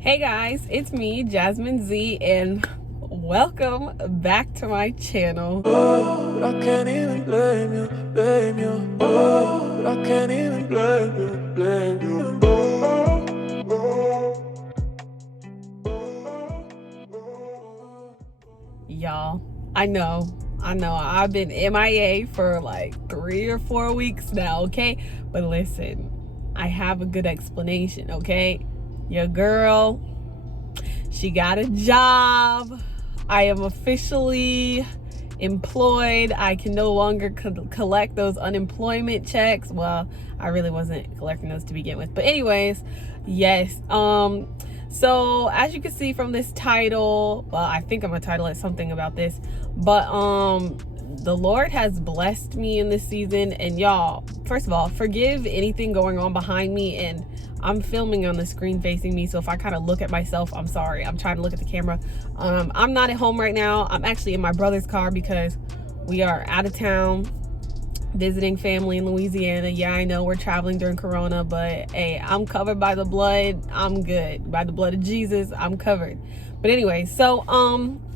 Hey guys, it's me, Jasmine Z, and welcome back to my channel. Oh, but I can't even blame you, blame you. Oh, but I can't even blame you, blame you. Y'all, I know, I've been MIA for like 3 or 4 weeks now, okay? But listen, I have a good explanation, okay? Your girl, she got a job. I am officially employed. I can no longer collect those unemployment checks. Well, I really wasn't collecting those to begin with. But anyways, yes. So as you can see from this title, well, I think I'm gonna title it something about this, but the Lord has blessed me in this season. And y'all, first of all, forgive anything going on behind me, and I'm filming on the screen facing me, so if I kind of look at myself, I'm sorry. I'm trying to look at the camera. I'm not at home right now. I'm actually in my brother's car because we are out of town visiting family in Louisiana. Yeah, I know we're traveling during Corona, but hey, I'm covered by the blood. I'm good. By the blood of Jesus, I'm covered. But anyway, so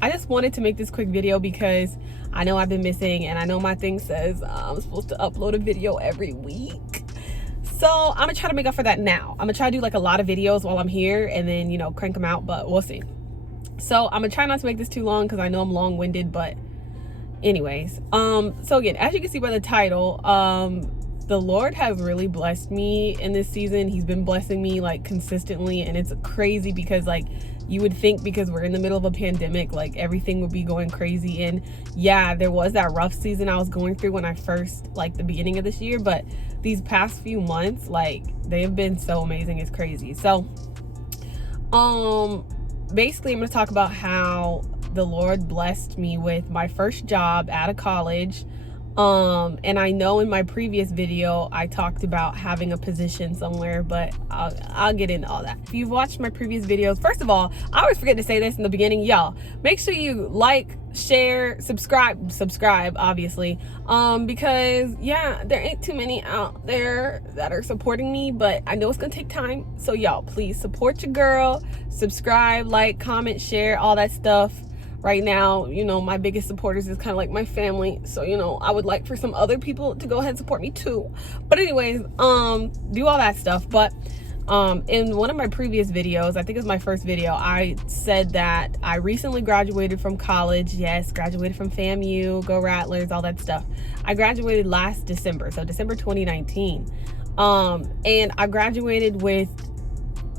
I just wanted to make this quick video because I know I've been missing, and I know my thing says I'm supposed to upload a video every week. So I'm gonna try to make up for that now. I'm gonna try to do like a lot of videos while I'm here and then, you know, crank them out, but we'll see. So I'm gonna try not to make this too long because I know I'm long-winded, but anyways, so again, as you can see by the title, the Lord has really blessed me in this season. He's been blessing me like consistently, and it's crazy because like you would think because we're in the middle of a pandemic, like everything would be going crazy. And yeah, there was that rough season I was going through when I first, like the beginning of this year, but these past few months, like they have been so amazing. It's crazy. So basically I'm going to talk about how the Lord blessed me with my first job out of college. And I know in my previous video I talked about having a position somewhere, but I'll get into all that. If you've watched my previous videos, first of all, I always forget to say this in the beginning, y'all, make sure you like, share, subscribe obviously, because yeah, there ain't too many out there that are supporting me, but I know it's gonna take time. So y'all, please support your girl, subscribe, like, comment, share, all that stuff. Right now, you know, my biggest supporters is kind of like my family, so you know, I would like for some other people to go ahead and support me too. But anyways, do all that stuff. But in one of my previous videos, I think it was my first video, I said that I recently graduated from college. Yes, graduated from FAMU, go Rattlers, all that stuff. I graduated last December, so December 2019. And I graduated with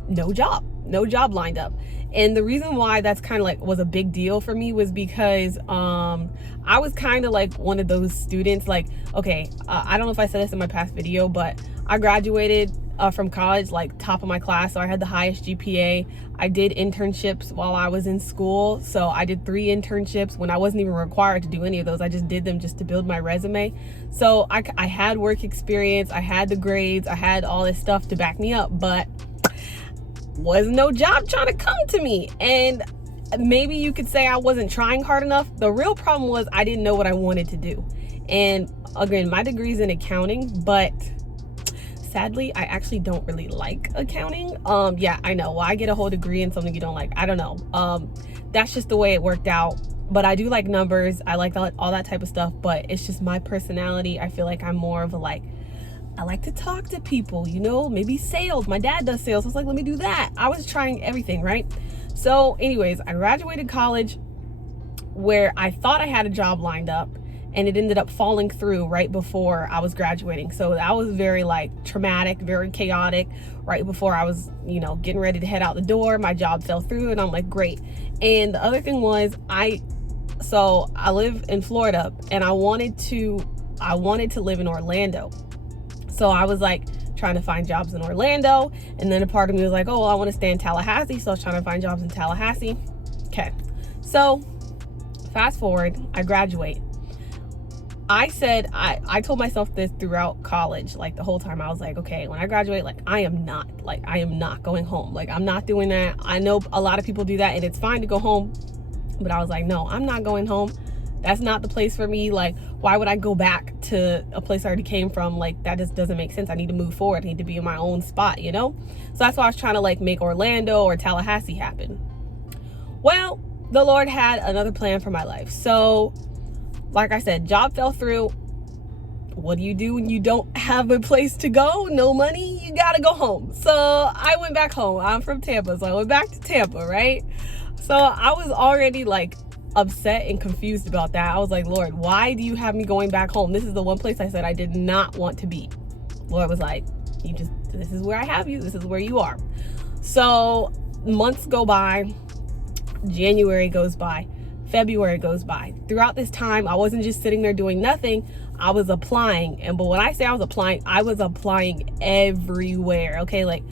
no job lined up. And the reason why that's kind of like was a big deal for me was because I was kind of like one of those students, like, okay, I don't know if I said this in my past video, but I graduated from college like top of my class, so I had the highest GPA. I did internships while I was in school, so I did 3 internships when I wasn't even required to do any of those. I just did them just to build my resume. So I had work experience, I had the grades, I had all this stuff to back me up, but was no job trying to come to me. And maybe you could say I wasn't trying hard enough. The real problem was I didn't know what I wanted to do. And again, my degree's in accounting, but sadly I actually don't really like accounting. Yeah, I know, why get a whole degree in something you don't like? I don't know. That's just the way it worked out. But I do like numbers, I like all that type of stuff, but it's just my personality. I feel like I'm more of a like, I like to talk to people, you know, maybe sales. My dad does sales. I was like, let me do that. I was trying everything, right? So anyways, I graduated college where I thought I had a job lined up, and it ended up falling through right before I was graduating. So that was very like traumatic, very chaotic. Right before I was, you know, getting ready to head out the door, my job fell through, and I'm like, great. And the other thing was I live in Florida, and I wanted to live in Orlando. So I was like trying to find jobs in Orlando, and then a part of me was like, oh, well, I want to stay in Tallahassee, so I was trying to find jobs in Tallahassee. Okay, so fast forward, I graduate. I said, I told myself this throughout college, like the whole time. I was like, okay, when I graduate, like I am not going home. Like I'm not doing that. I know a lot of people do that, and it's fine to go home, but I was like, no, I'm not going home. That's not the place for me. Like, why would I go back to a place I already came from? Like, that just doesn't make sense. I need to move forward. I need to be in my own spot, you know? So that's why I was trying to like make Orlando or Tallahassee happen. Well, the Lord had another plan for my life. So like I said, job fell through. What do you do when you don't have a place to go? No money? You gotta go home. So I went back home. I'm from Tampa, so I went back to Tampa, right? So I was already like upset and confused about that. I was like, Lord, why do you have me going back home? This is the one place I said I did not want to be. Lord was like, this is where I have you. This is where you are. So months go by. January goes by. February goes by. Throughout this time, I wasn't just sitting there doing nothing. I was applying. But when I say I was applying everywhere. Okay, like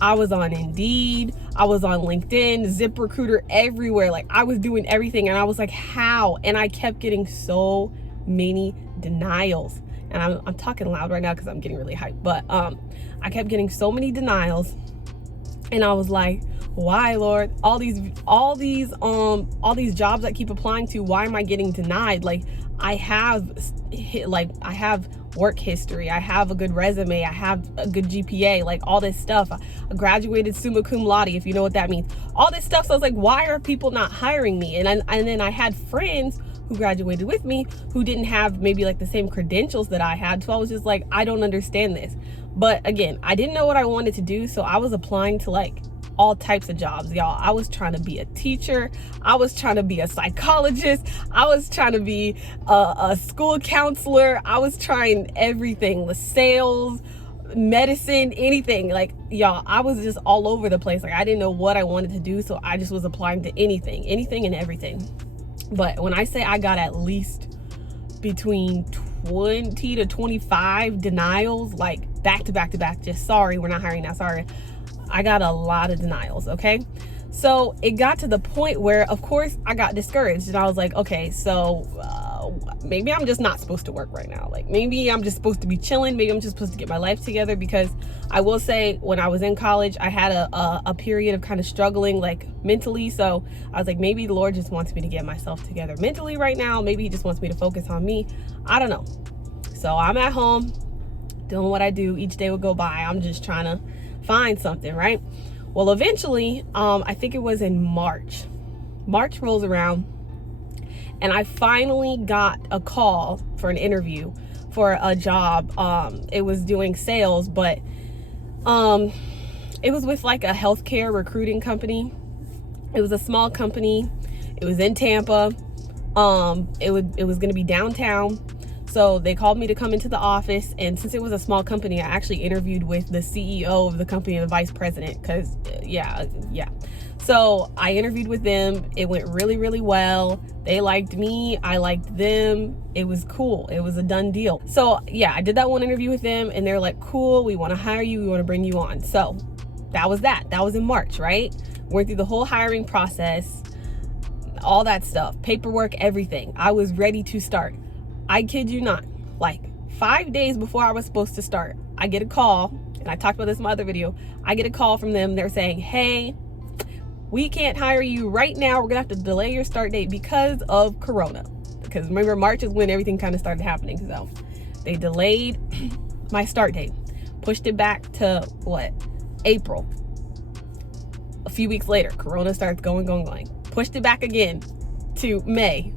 I was on Indeed, I was on LinkedIn, ZipRecruiter, everywhere. Like I was doing everything, and I was like, how? And I kept getting so many denials. And I'm talking loud right now because I'm getting really hyped. But I kept getting so many denials, and I was like, why, Lord? All these jobs I keep applying to, why am I getting denied? Like I have work history, I have a good resume, I have a good GPA, like all this stuff. I graduated summa cum laude, if you know what that means. All this stuff. So I was like, why are people not hiring me? And then I had friends who graduated with me who didn't have maybe like the same credentials that I had. So I was just like, I don't understand this. But again, I didn't know what I wanted to do, so I was applying to like all types of jobs, y'all. I was trying to be a teacher, I was trying to be a psychologist, I was trying to be a school counselor, I was trying everything, the sales, medicine, anything. Like, y'all, I was just all over the place. Like I didn't know what I wanted to do, so I just was applying to anything and everything. But when I say I got at least between 20 to 25 denials, like back to back to back, just sorry, we're not hiring now, sorry. I got a lot of denials, okay? So it got to the point where, of course, I got discouraged, and I was like, okay, so maybe I'm just not supposed to work right now. Like maybe I'm just supposed to be chilling. Maybe I'm just supposed to get my life together, because I will say when I was in college, I had a period of kind of struggling like mentally. So I was like, maybe the Lord just wants me to get myself together mentally right now. Maybe he just wants me to focus on me. I don't know. So I'm at home doing what I do. Each day would go by. I'm just trying to find something, right? Well, eventually, I think it was in March rolls around, and I finally got a call for an interview for a job. It was doing sales, but it was with like a healthcare recruiting company. It was a small company. It was in Tampa. It was going to be downtown. So they called me to come into the office, and since it was a small company, I actually interviewed with the CEO of the company and the vice president, because yeah. So I interviewed with them. It went really, really well. They liked me, I liked them. It was cool. It was a done deal. So yeah, I did that one interview with them, and they're like, cool, we want to hire you, we want to bring you on. So that was in March, right? Went through the whole hiring process, all that stuff, paperwork, everything. I was ready to start. I kid you not, like 5 days before I was supposed to start, I get a call, and I talked about this in my other video. I get a call from them. They're saying, hey, we can't hire you right now. We're gonna have to delay your start date because of Corona. Because remember, March is when everything kind of started happening. So they delayed my start date, pushed it back to April. A few weeks later, Corona starts going. Pushed it back again to May.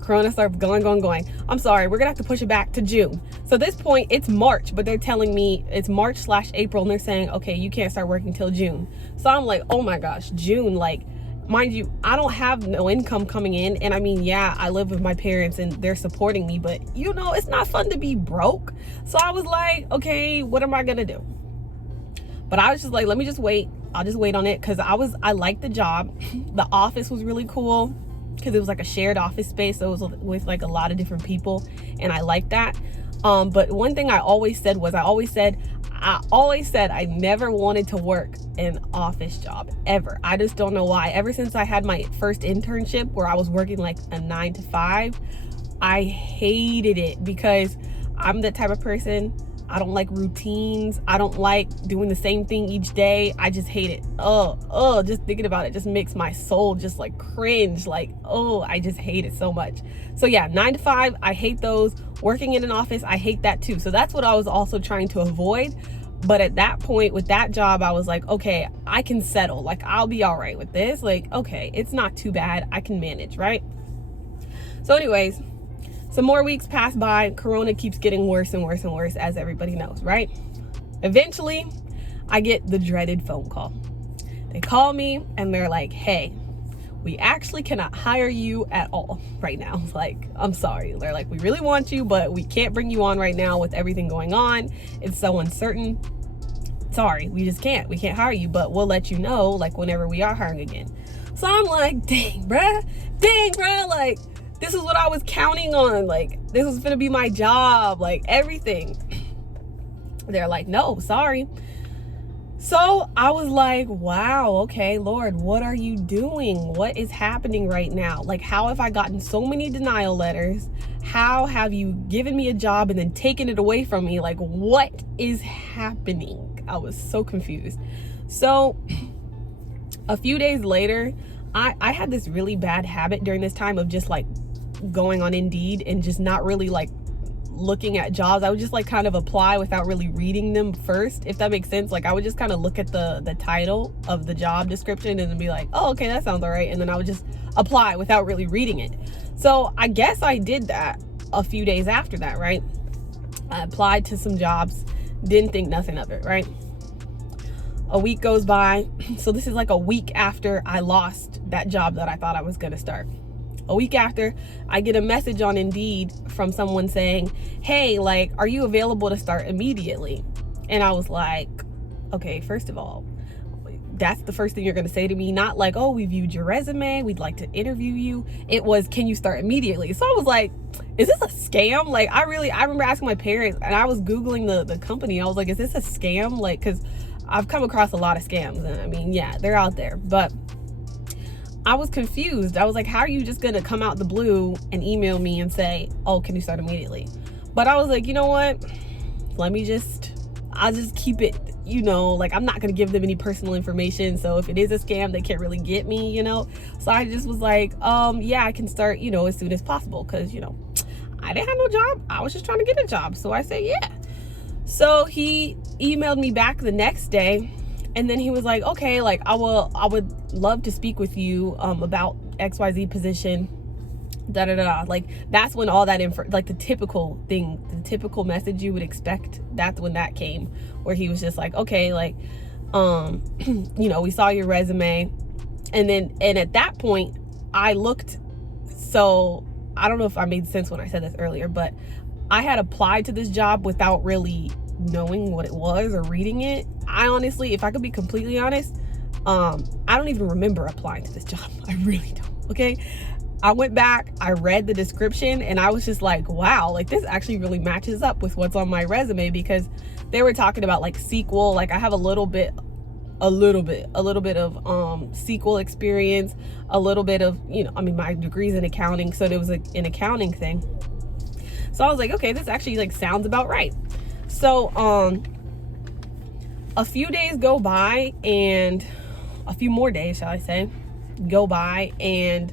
Corona starts going. I'm sorry, we're gonna have to push it back to June. So at this point, it's March, but they're telling me it's March/April, and they're saying, okay, you can't start working till June. So I'm like, oh my gosh, June. Like, mind you, I don't have no income coming in, and I mean, yeah, I live with my parents and they're supporting me, but you know, it's not fun to be broke. So I was like, okay, what am I gonna do? But I was just like, let me just wait. I'll just wait on it, because I liked the job. The office was really cool, because it was like a shared office space, so it was with like a lot of different people, and I liked that. But one thing I always said I never wanted to work an office job, ever. I just don't know why. Ever since I had my first internship where I was working like a 9 to 5, I hated it, because I'm the type of person, I don't like routines. I don't like doing the same thing each day. I just hate it. Just thinking about it just makes my soul just like cringe. Like, I just hate it so much. So yeah, 9 to 5, I hate those. Working in an office, I hate that too. So that's what I was also trying to avoid. But at that point with that job, I was like, okay, I can settle. Like, I'll be all right with this. Like, okay, it's not too bad. I can manage, right? So anyways, some more weeks pass by. Corona keeps getting worse and worse and worse, as everybody knows, right? Eventually, I get the dreaded phone call. They call me and they're like, hey, we actually cannot hire you at all right now. Like, I'm sorry. They're like, we really want you, but we can't bring you on right now with everything going on. It's so uncertain. Sorry, we just can't. We can't hire you, but we'll let you know, like, whenever we are hiring again. So I'm like, dang, bruh. Like, this is what I was counting on. Like, this was gonna be my job, like everything. They're like, no, sorry. So I was like, wow, okay, Lord, what are you doing? What is happening right now? Like, how have I gotten so many denial letters? How have you given me a job and then taken it away from me? Like, what is happening? I was so confused. So a few days later, I had this really bad habit during this time of just like going on Indeed and just not really like looking at jobs. I would just like kind of apply without really reading them first, if that makes sense. Like, I would just kind of look at the title of the job description and then be like, oh, okay, that sounds all right. And then I would just apply without really reading it. So I guess I did that a few days after that, right? I applied to some jobs, didn't think nothing of it, right? A week goes by. So this is like a week after I lost that job that I thought I was going to start. A week after, I get a message on Indeed from someone saying, hey, like, are you available to start immediately? And I was like, okay, first of all, that's the first thing you're going to say to me. Not like, oh, we viewed your resume, we'd like to interview you. It was, can you start immediately? So I was like, is this a scam? Like, I remember asking my parents, and I was Googling the company. I was like, is this a scam? Like, because I've come across a lot of scams, and I mean, yeah, they're out there. But I was confused. I was like, how are you just gonna come out the blue and email me and say, oh, can you start immediately? But I was like, you know what? I'll just keep it, you know, like, I'm not gonna give them any personal information. So if it is a scam, they can't really get me, you know? So I just was like, yeah, I can start, you know, as soon as possible. Cause, you know, I didn't have no job. I was just trying to get a job. So I said, yeah. So he emailed me back the next day. And then he was like, okay, like, I would love to speak with you about XYZ position, Like, that's when all that info, like the typical thing, the typical message you would expect, that's when that came, where he was just like, okay, like, you know, we saw your resume. And at that point I looked, so I don't know if I made sense when I said this earlier, but I had applied to this job without really knowing what it was or reading it. I honestly, if I could be completely honest, I don't even remember applying to this job. I really don't. Okay. I went back, I read the description, and I was just like, wow, like, this actually really matches up with what's on my resume, because they were talking about like SQL. Like, I have a little bit of SQL experience, a little bit of, you know, I mean, my degree's in accounting, so there was like an accounting thing. So I was like, okay, this actually like sounds about right. So a few days go by, and a few more days, shall I say, go by, and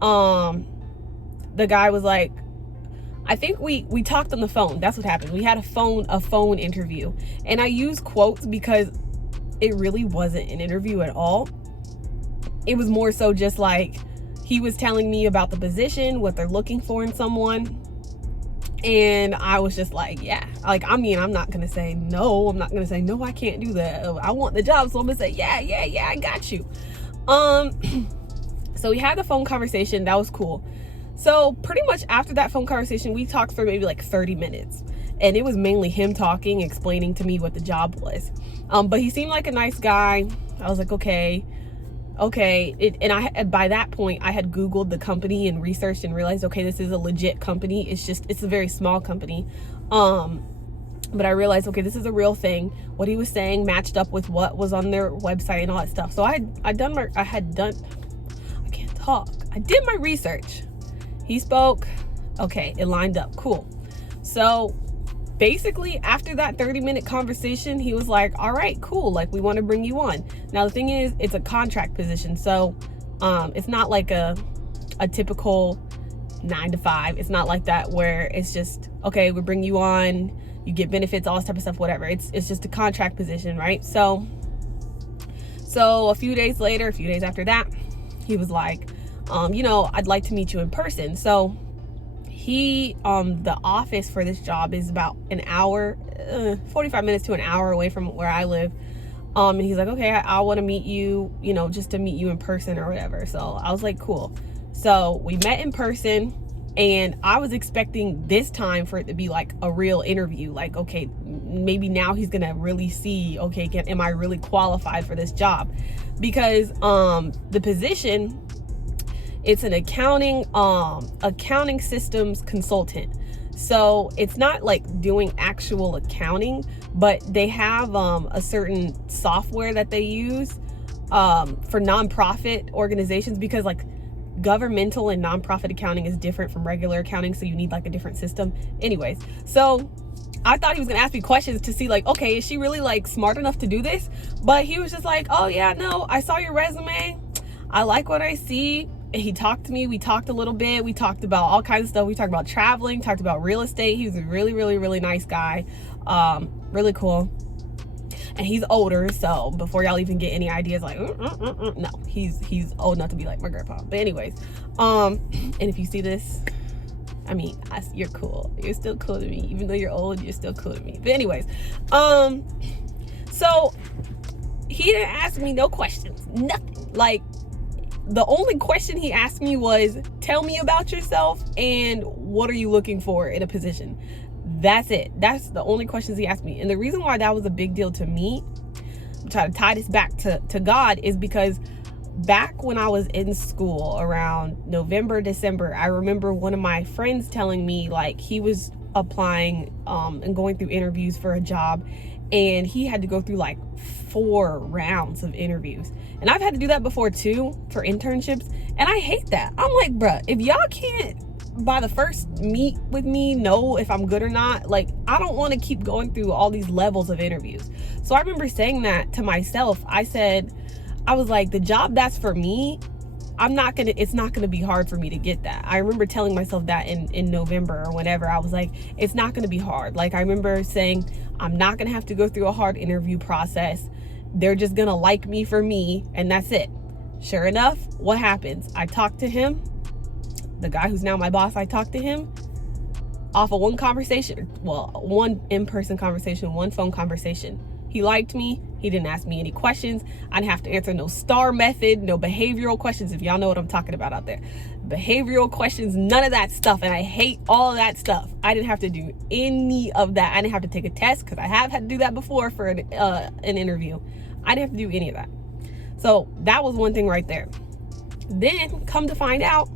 the guy was like, I think we talked on the phone. That's what happened. We had a phone interview, and I use quotes because it really wasn't an interview at all. It was more so just like, he was telling me about the position, what they're looking for in someone. And I was just like, yeah, like, I mean, I'm not going to say no. I'm not going to say, no, I can't do that. I want the job. So I'm going to say, yeah, I got you. So we had the phone conversation. That was cool. So pretty much after that phone conversation, we talked for maybe like 30 minutes. And it was mainly him talking, explaining to me what the job was. But he seemed like a nice guy. I was like, okay. And by that point, I had Googled the company and researched and realized, okay, this is a legit company. It's a very small company. But I realized, okay, this is a real thing. What he was saying matched up with what was on their website and all that stuff. So I did my research. He spoke. Okay, it lined up. Cool. So basically after that 30-minute conversation, he was like, all right, cool, like we want to bring you on. Now the thing is, it's a contract position, so it's not like a typical 9 to 5. It's not like that where it's just, okay, we bring you on, you get benefits, all this type of stuff, whatever. It's just a contract position, right? So a few days after that, he was like, I'd like to meet you in person. So the office for this job is about an hour, 45 minutes to an hour away from where I live. And he's like, okay, I want to meet you, just to meet you in person or whatever. So I was like, cool. So we met in person, and I was expecting this time for it to be like a real interview. Like, okay, maybe now he's gonna really see, okay, am I really qualified for this job? Because the position, it's an accounting systems consultant. So it's not like doing actual accounting, but they have a certain software that they use for nonprofit organizations, because like governmental and nonprofit accounting is different from regular accounting, so you need like a different system. Anyways, so I thought he was gonna ask me questions to see like, okay, is she really like smart enough to do this? But he was just like, oh yeah, no, I saw your resume, I like what I see. And he talked to me, we talked a little bit, we talked about all kinds of stuff, we talked about traveling, talked about real estate. He was a really, really, really nice guy, really cool. And he's older, so before y'all even get any ideas like, no, he's old enough to be like my grandpa. But anyways, and if you see this, I mean, you're cool. You're still cool to me. Even though you're old, you're still cool to me. But anyways, so he didn't ask me no questions, nothing. Like, the only question he asked me was, tell me about yourself and what are you looking for in a position? That's it. That's the only questions he asked me. And the reason why that was a big deal to me, I'm trying to tie this back to God, is because back when I was in school around November, December, I remember one of my friends telling me like he was applying and going through interviews for a job, and he had to go through like 4 rounds of interviews. And I've had to do that before too, for internships, and I hate that. I'm like, bruh, if y'all can't by the first meet with me know if I'm good or not, like, I don't want to keep going through all these levels of interviews. So I remember saying that to myself. I was like, the job that's for me, it's not gonna be hard for me to get that. I remember telling myself that in November or whenever. I was like, it's not gonna be hard. Like, I remember saying, I'm not gonna have to go through a hard interview process. They're just gonna like me for me, and that's it. Sure enough, what happens? I talked to him. The guy who's now my boss, I talked to him off of one conversation. Well, one in-person conversation, one phone conversation. He liked me. He didn't ask me any questions. I didn't have to answer no STAR method, no behavioral questions, if y'all know what I'm talking about out there. Behavioral questions, none of that stuff. And I hate all that stuff. I didn't have to do any of that. I didn't have to take a test, because I have had to do that before for an interview. I didn't have to do any of that. So that was one thing right there. Then come to find out,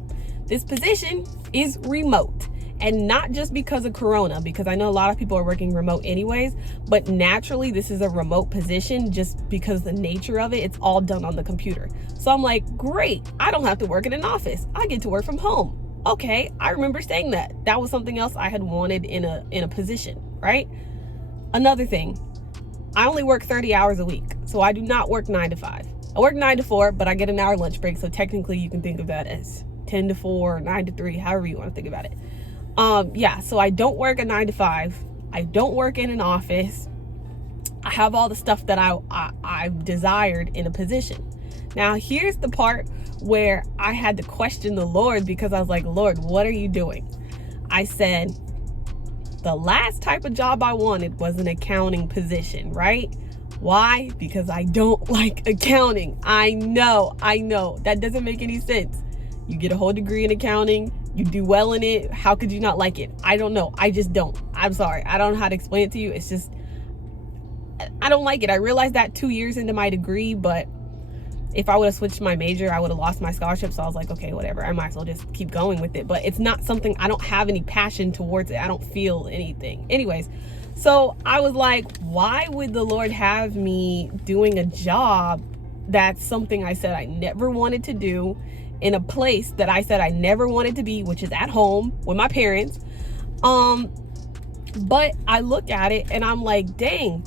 this position is remote. And not just because of Corona, because I know a lot of people are working remote anyways, but naturally this is a remote position just because the nature of it, it's all done on the computer. So I'm like, great, I don't have to work in an office. I get to work from home. Okay, I remember saying that. That was something else I had wanted in a position, right? Another thing, I only work 30 hours a week. So I do not work 9 to 5. I work 9 to 4, but I get an hour lunch break. So technically you can think of that as 10 to 4, 9 to 3, however you want to think about it. Yeah, so I don't work a 9 to 5. I don't work in an office. I have all the stuff that I've desired in a position. Now, here's the part where I had to question the Lord, because I was like, Lord, what are you doing? I said, the last type of job I wanted was an accounting position, right? Why? Because I don't like accounting. I know. That doesn't make any sense. You get a whole degree in accounting. You do well in it. How could you not like it? I don't know. I just don't. I'm sorry. I don't know how to explain it to you. It's just, I don't like it. I realized that 2 years into my degree, but if I would have switched my major, I would have lost my scholarship. So I was like, okay, whatever. I might as well just keep going with it. But it's not something, I don't have any passion towards it. I don't feel anything. Anyways, so I was like, why would the Lord have me doing a job that's something I said I never wanted to do, in a place that I said I never wanted to be, which is at home with my parents. But I look at it and I'm like, dang,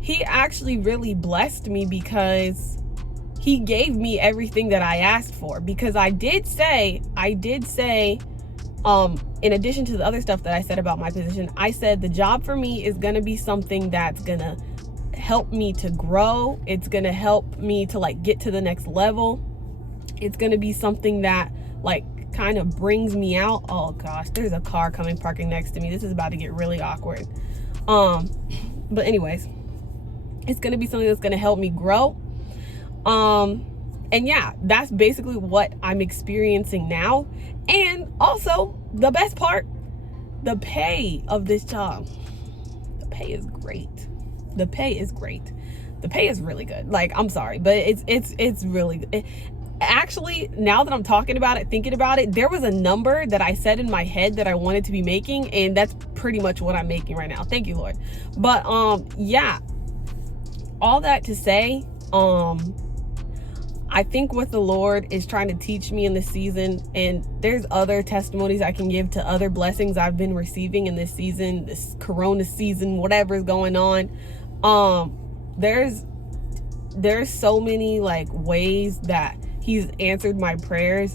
he actually really blessed me because he gave me everything that I asked for. Because I did say, in addition to the other stuff that I said about my position, I said the job for me is going to be something that's going to help me to grow. It's going to help me to like get to the next level. It's going to be something that like kind of brings me out. Oh gosh, there's a car coming parking next to me. This is about to get really awkward. But anyways, it's going to be something that's going to help me grow. And yeah, that's basically what I'm experiencing now. And also the best part, the pay of this job. The pay is great. The pay is great. The pay is really good. Like, I'm sorry, but it's really good. Actually, now that I'm talking about it, thinking about it, there was a number that I said in my head that I wanted to be making, and that's pretty much what I'm making right now. Thank you, Lord. But yeah, all that to say, I think what the Lord is trying to teach me in this season, and there's other testimonies I can give to other blessings I've been receiving in this season, this Corona season, whatever is going on. There's so many like ways that he's answered my prayers.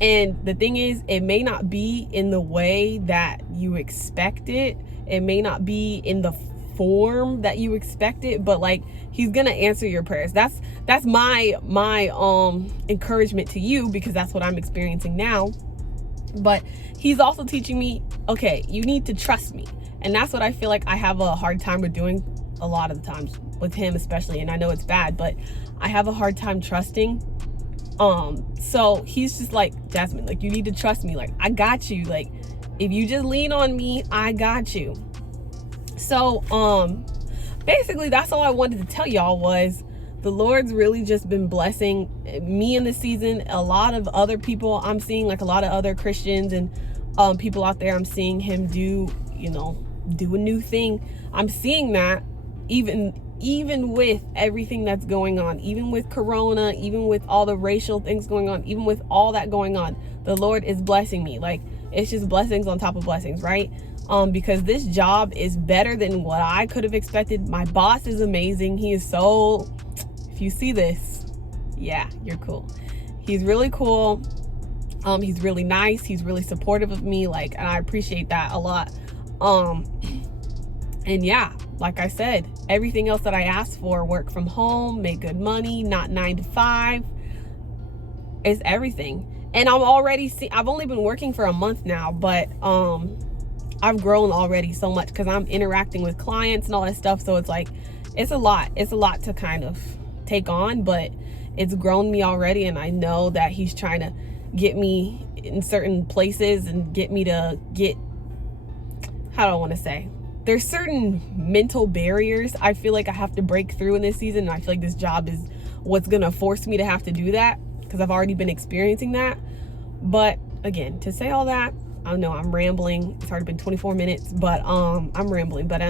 And the thing is, it may not be in the way that you expect it. It may not be in the form that you expect it, but like he's gonna answer your prayers. That's my encouragement to you, because that's what I'm experiencing now. But he's also teaching me, okay, you need to trust me. And that's what I feel like I have a hard time with doing a lot of the times with him, especially. And I know it's bad, but I have a hard time trusting. So he's just like, Jasmine, like, you need to trust me. Like, I got you. Like, if you just lean on me, I got you. So, basically that's all I wanted to tell y'all was the Lord's really just been blessing me in this season. A lot of other people I'm seeing, like a lot of other Christians and people out there, I'm seeing him do a new thing. I'm seeing that even with everything that's going on, even with Corona, even with all the racial things going on, even with all that going on, the Lord is blessing me. Like, it's just blessings on top of blessings, right? Because this job is better than what I could have expected. My boss is amazing. He is so, if you see this, yeah, you're cool. He's really cool. He's really nice. He's really supportive of me. Like, and I appreciate that a lot. And yeah, like I said, everything else that I asked for, work from home, make good money, not 9 to 5, is everything. And I'm already I've only been working for a month now, but I've grown already so much because I'm interacting with clients and all that stuff. So it's like, it's a lot to kind of take on, but it's grown me already. And I know that he's trying to get me in certain places and get me to get, how do I want to say? There's certain mental barriers I feel like I have to break through in this season. And I feel like this job is what's going to force me to have to do that, because I've already been experiencing that. But again, to say all that, I know I'm rambling. It's already been 24 minutes, but I'm rambling. But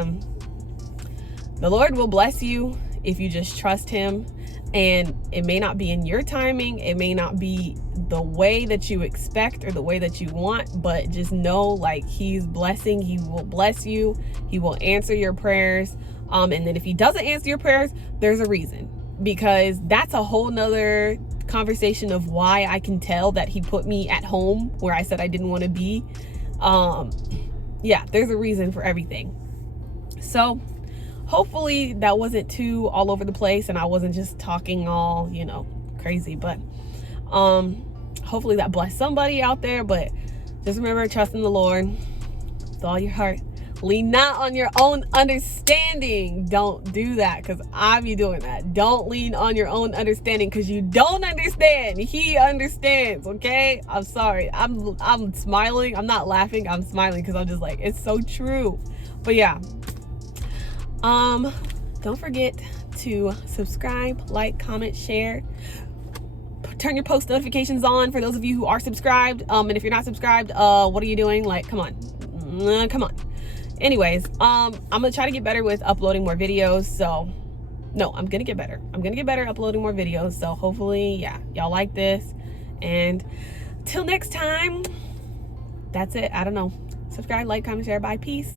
the Lord will bless you if you just trust him. And it may not be in your timing. It may not be the way that you expect or the way that you want, but just know, like, he's blessing. He will bless you. He will answer your prayers. And then if he doesn't answer your prayers, there's a reason, because that's a whole nother conversation of why I can tell that he put me at home where I said I didn't want to be. Yeah, there's a reason for everything. So hopefully that wasn't too all over the place and I wasn't just talking all, crazy, but hopefully that blessed somebody out there. But just remember, trust in the Lord with all your heart. Lean not on your own understanding. Don't do that, because I be doing that. Don't lean on your own understanding, because you don't understand. He understands, okay? I'm sorry. I'm smiling. I'm not laughing. I'm smiling because I'm just like, it's so true. But yeah. Don't forget to subscribe, like, comment, share. Turn your post notifications on for those of you who are subscribed. And if you're not subscribed, what are you doing? Like, come on. Come on. Anyways, I'm gonna try to get better with uploading more videos. So no, I'm gonna get better. I'm gonna get better uploading more videos. So hopefully, yeah, y'all like this. And till next time, that's it. I don't know. subscribe, like, comment, share. Bye. Peace.